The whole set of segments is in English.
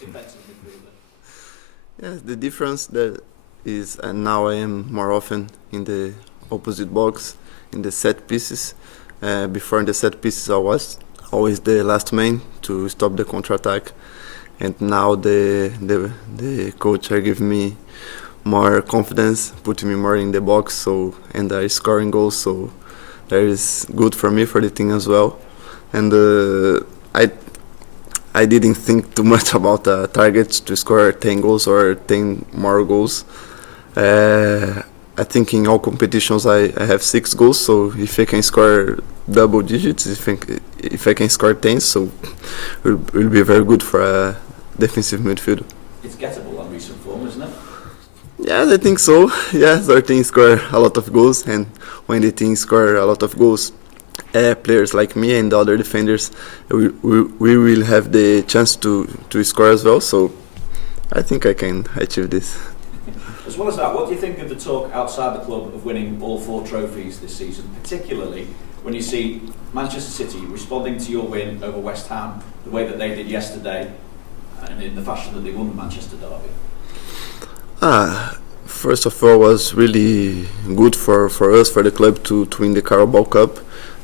defensive midfielder? Yes, the difference that is now I am more often in the opposite box, in the set pieces. Before in the set pieces, I was always the last man to stop the counter-attack, and now the coach are giving me more confidence, putting me more in the box, so and I scoring goals, so that is good for me for the team as well. And I didn't think too much about targets to score 10 goals or 10 more goals. I think in all competitions I have 6 goals, so if I can score double digits, if I can score 10, so it will be very good for a defensive midfield. It's gettable on recent form, isn't it? Yes, I think so. Yes, our team score a lot of goals, and when the team score a lot of goals, players like me and the other defenders, we will have the chance to score as well. So I think I can achieve this. As well as that, what do you think of the talk outside the club of winning all 4 trophies this season, particularly when you see Manchester City responding to your win over West Ham the way that they did yesterday and in the fashion that they won the Manchester derby? First of all, was really good for us, for the club to win the Carabao Cup.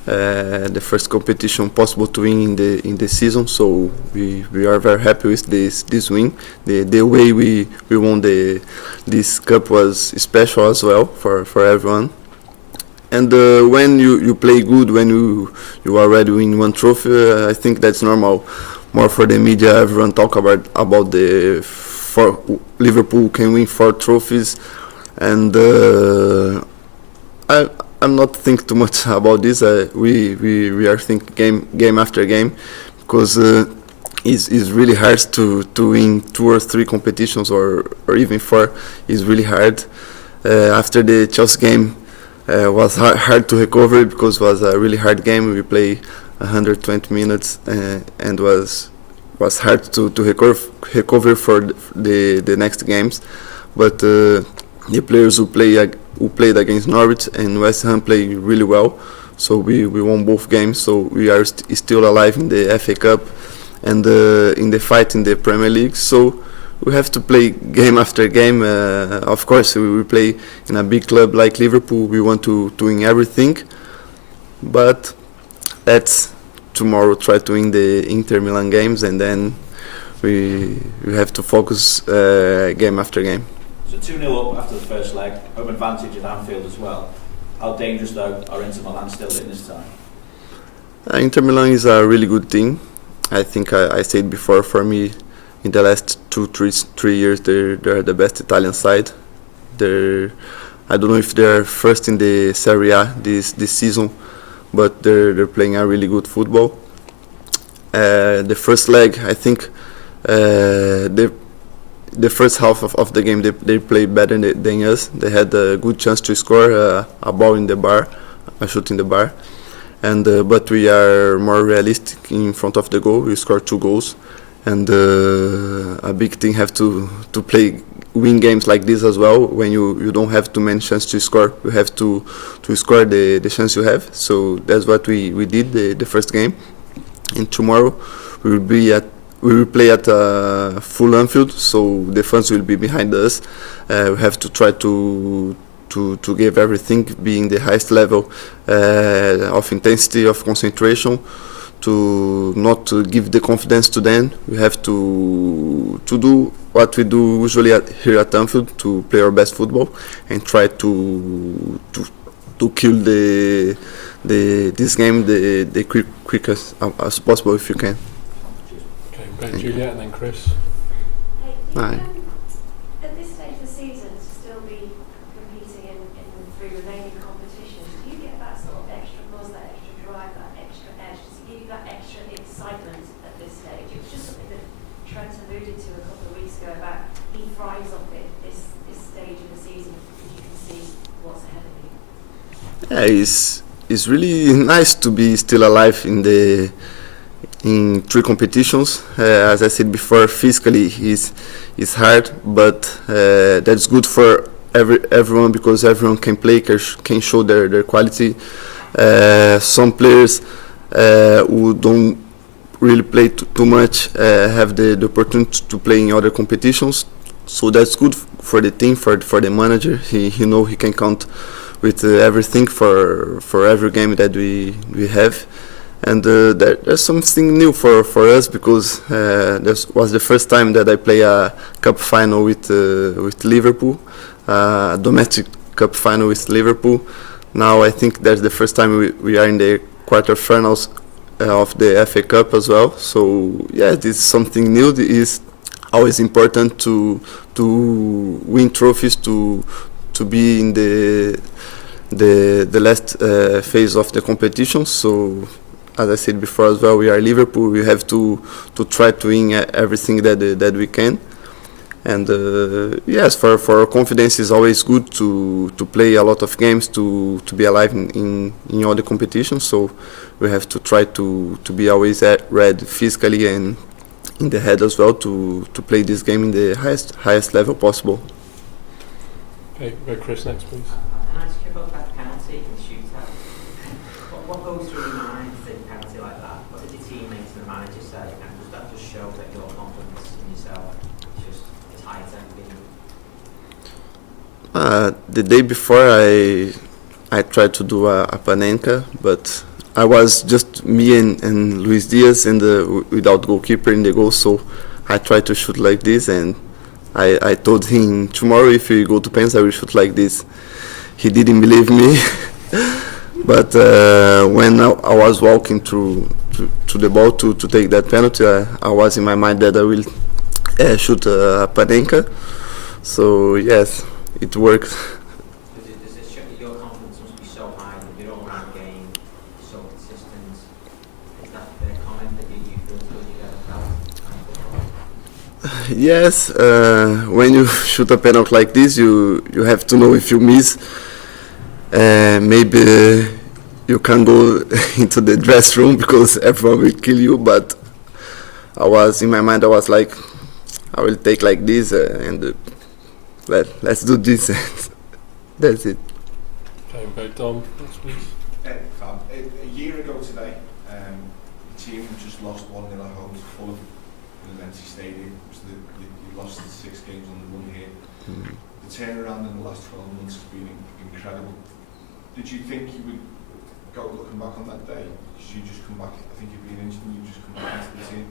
The first competition possible to win in the season, so we are very happy with this win. The way we won this cup was special as well for everyone. And when you play good, when you already win 1 trophy, I think that's normal. More for the media, everyone talk about the 4 Liverpool can win 4 trophies, and I'm not think too much about this. We are thinking game after game, because it's really hard to win 2 or 3 competitions or even 4. Is really hard. After the Chelsea game, was hard to recover because it was a really hard game. We play 120 minutes and was hard to recover for the next games. But the players who played against Norwich and West Ham play really well, so we won both games. So we are still alive in the FA Cup and in the fight in the Premier League. So we have to play game after game. Of course, we play in a big club like Liverpool. We want to win everything, but let's tomorrow try to win the Inter Milan games, and then we have to focus game after game. So 2-0 up after the first leg, home advantage at Anfield as well. How dangerous though are Inter Milan still in this time? Inter Milan is a really good team. I think I said before, for me, in the last 3 years, they're the best Italian side. I don't know if they're first in the Serie A this season, but they're playing a really good football. The first leg, I think, the first half of the game they played better than us. They had a good chance to score a ball in the bar, a shot in the bar, and but we are more realistic in front of the goal. We scored 2 goals, and a big team have to win games like this as well. When you don't have too many chances to score, you have to score the chance you have. So that's what we did the first game. And tomorrow we will play at full Anfield, so the fans will be behind us. We have to try to give everything, being the highest level of intensity, of concentration, to not to give the confidence to them. We have to do what we do usually here at Anfield, to play our best football and try to kill this game the quickest as possible if you can. Okay, Ben, Juliet, and then Chris. Hi. At this stage of the season, to still be competing in 3 remaining competitions, do you get that sort of extra buzz, that extra drive, that extra edge? Does it give you that extra excitement at this stage? It was just something that Trent alluded to a couple of weeks ago about he thrives off it this stage of the season because you can see what's ahead of you. Yeah, it's really nice to be still alive in 3 competitions. As I said before, physically it's hard, but that's good for everyone, because everyone can play, can show their quality. Some players who don't really play too much, have the opportunity to play in other competitions. So that's good for the team, for the manager. He know he can count with everything for every game that we have. And there's something new for us because this was the first time that I play a cup final with Liverpool, domestic cup final with Liverpool. Now I think that's the first time we are in the quarterfinals of the FA Cup as well. So yeah, this is something new. It is always important to win trophies, to be in the last phase of the competition. So as I said before as well, we are Liverpool. We have to try to win everything that we can. And yes, for our confidence, is always good to play a lot of games, to be alive in all the competitions. So we have to try to be always ready physically and in the head as well to play this game in the highest level possible. Okay, go Chris next, please. Can I ask you about that penalty in the shootout? What goes through your mind to take a penalty like that? What did your teammates and the manager say? And does that just show that your confidence in yourself is just as high as ever been? The day before, I tried to do a panenka, but I was just me and Luis Diaz without goalkeeper in the goal, so I tried to shoot like this, and I told him, tomorrow if we go to pens I will shoot like this. He didn't believe me, but when I was walking to the ball to take that penalty, I was in my mind that I will shoot a panenka. So yes, it worked. Does it show that your confidence must be so high that your all-round game is so consistent? Is that the comment that you feel as though you ever felt? Yes, when you shoot a penalty like this, you have to know if you miss. Maybe you can go into the dress room because everyone will kill you. But in my mind, I was like, I will take like this and let's do this. That's it. Okay, we'll go Dom next, please. Fab, a year ago today, the team just lost 1-0 at home to Fulham in an empty stadium. So you lost 6 games on the run here. The turnaround in the last 12 months has been incredible. Did you think you would go looking back on that day? Did you just come back? I think you've been injured and you just come back into the team.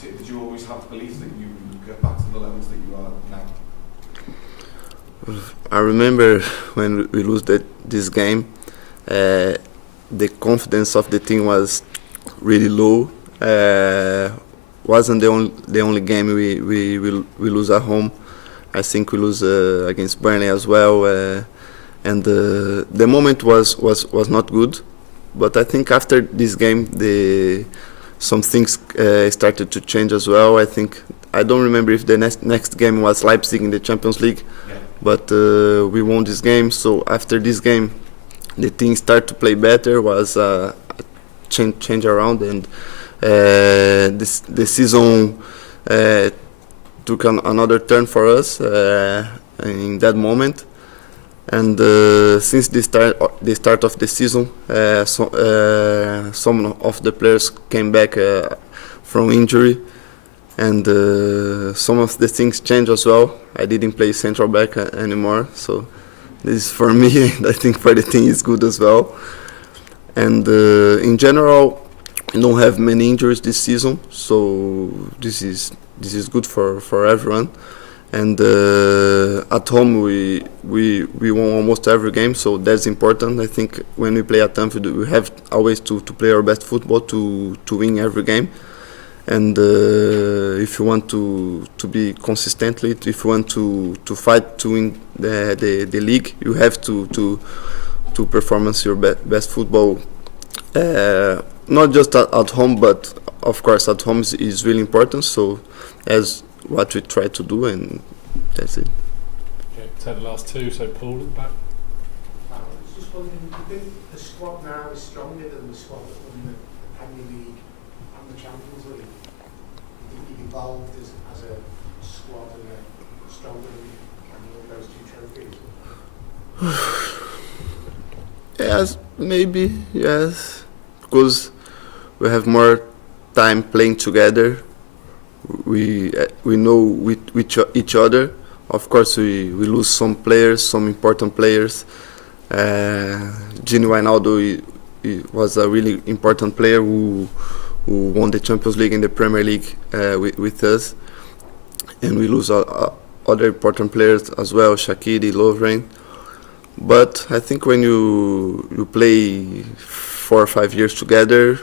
Did you always have belief that you would get back to the levels that you are now? I remember when we lose this game, the confidence of the team was really low. Wasn't the only game we lose at home. I think we lose against Burnley as well, and the moment was not good. But I think after this game, some things started to change as well. I don't remember if the next game was Leipzig in the Champions League. Yeah. But we won this game, so after this game, the team started to play better. Was a change around, and the season took another turn for us in that moment. And since the start of the season, some of the players came back from injury. And some of the things changed as well. I didn't play central back anymore, so this is for me, and I think for the team is good as well. And in general, we don't have many injuries this season, so this is good for everyone. And at home we won almost every game, so that's important. I think when we play at Anfield, we have always to play our best football to win every game. And if you want to be consistently, if you want to fight to win the league, you have to performance your best football. Not just at home, but of course at home is really important. So as what we try to do, and that's it. Okay, take the last two. So Paul at the back. I was just wondering, do you think the squad now is stronger than the squad that won the Premier League and the Champions League? Do you think you've evolved as a squad and stronger than those 2 trophies? Yes, maybe yes, because we have more time playing together. We know with each other. Of course, we lose some players, some important players. Gini Wijnaldum he was a really important player who won the Champions League and the Premier League with us. And we lose other important players as well, Shaqiri, Lovren. But I think when you play 4 or 5 years together,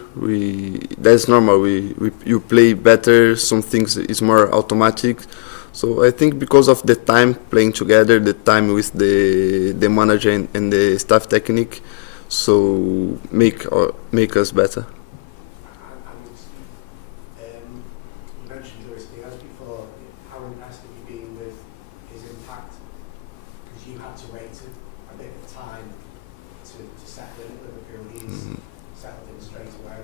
that's normal. You play better. Some things is more automatic. So I think because of the time playing together, the time with the manager and the staff technique, so make us better. You mentioned Luis Diaz before. How impressed have you been with his impact? Because you had to wait a bit of time to settle in at Liverpool. He's settled in straight away.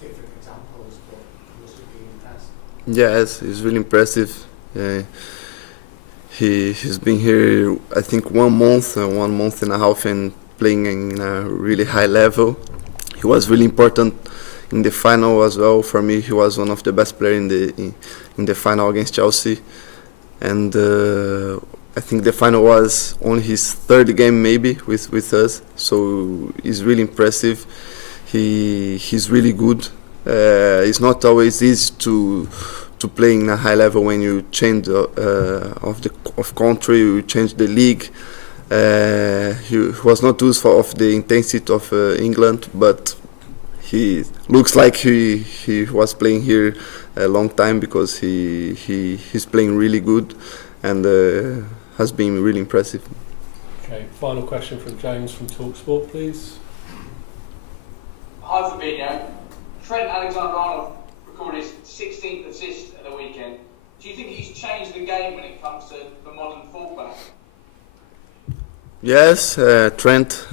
Different examples, but you must have been impressed. Yes, it's really impressive. He's been here, I think, 1 month and a half, and playing in a really high level. He was really important in the final as well. For me, he was one of the best players in the final against Chelsea, and I think the final was only his 3rd game maybe with us. So it's really impressive. He's really good. It's not always easy to play in a high level when you change of country, you change the league. He was not used of the intensity of England, but he looks like he was playing here a long time, because he's playing really good and has been really impressive. Okay, final question from James from TalkSport, please. Hi Fabinho. Trent Alexander-Arnold recorded his 16th assist at the weekend. Do you think he's changed the game when it comes to the modern fullback? Yes, Trent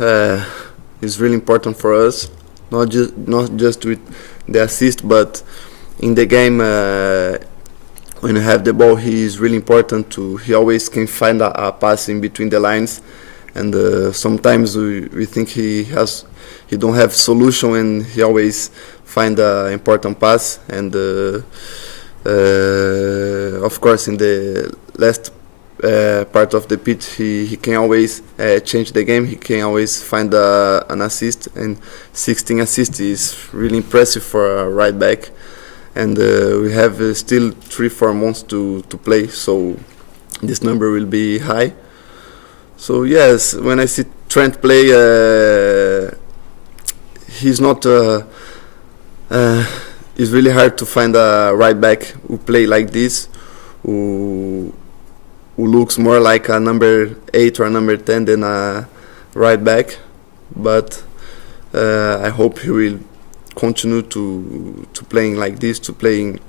is really important for us. Not just with the assist, but in the game when you have the ball, he is really important. He always can find a pass in between the lines, and sometimes we think he don't have solution, and he always find an important pass. And of course, in the last part of the pitch, he can always change the game. He can always find an assist, and 16 assists is really impressive for a right back. And we have still 3-4 months to play, so this number will be high. So yes, when I see Trent play, he's not. It's really hard to find a right back who play like this, who looks more like a number 8 or a number 10 than a right back. But I hope he will continue to playing like this, to playing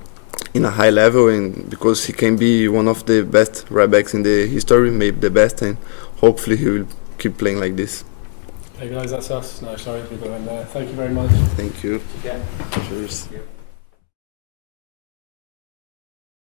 in a high level, and because he can be one of the best right backs in the history, maybe the best, and hopefully he will keep playing like this. Okay guys, that's us. No, sorry, we've got to end there. Thank you very much. Thank you. Yeah. Cheers. Yeah.